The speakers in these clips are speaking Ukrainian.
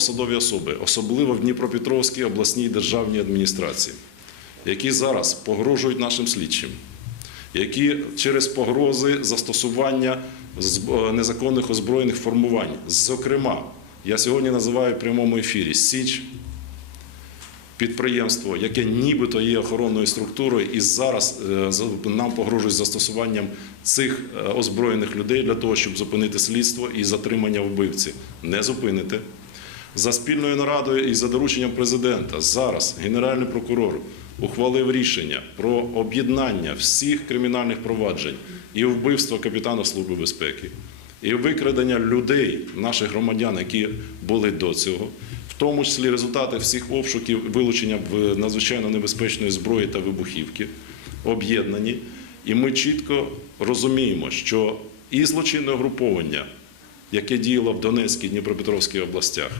посадові особи, особливо в Дніпропетровській обласній державній адміністрації, які зараз погрожують нашим слідчим, які через погрози застосування незаконних озброєних формувань, зокрема, я сьогодні називаю в прямому ефірі Січ, підприємство, яке нібито є охоронною структурою, і зараз е, нам погрожують застосуванням цих е, озброєних людей для того, щоб зупинити слідство і затримання вбивці. Не зупините. За спільною нарадою і за дорученням президента зараз генеральний прокурор ухвалив рішення про об'єднання всіх кримінальних проваджень і вбивство капітана Служби безпеки, і викрадення людей, наших громадян, які були до цього, в тому числі результати всіх обшуків, вилучення в надзвичайно небезпечної зброї та вибухівки, об'єднані. І ми чітко розуміємо, що і злочинне угруповання, яке діяло в Донецькій Дніпропетровській областях,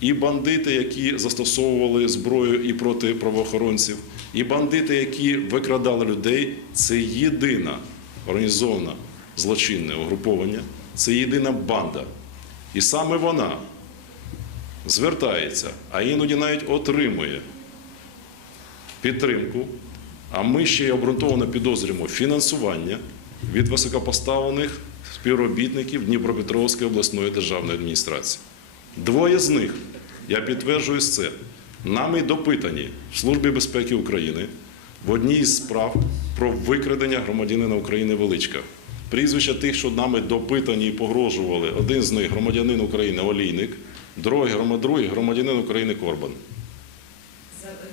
і бандити, які застосовували зброю і проти правоохоронців, і бандити, які викрадали людей, це єдина організована злочинне угруповання, це єдина банда. І саме вона звертається, а іноді навіть отримує підтримку, а ми ще й обґрунтовано підозрюємо фінансування від високопоставлених співробітників Дніпропетровської обласної державної адміністрації. Двоє з них, я підтверджую це, нами допитані в Службі безпеки України в одній із справ про викрадення громадянина України Величка. Прізвища тих, що нами допитані і погрожували, один з них громадянин України Олійник, другий громадянин України Корбан.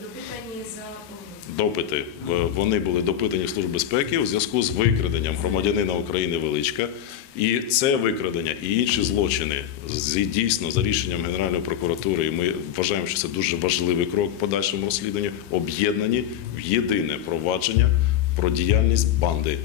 Допитані за погрози. Допити. В- Вони були допитані в Службі безпеки у зв'язку з викраденням громадянина України Величка. І це викрадення і інші злочини дійсно за рішенням Генеральної прокуратури. І ми вважаємо, що це дуже важливий крок в подальшому розслідуванні, об'єднані в єдине провадження про діяльність банди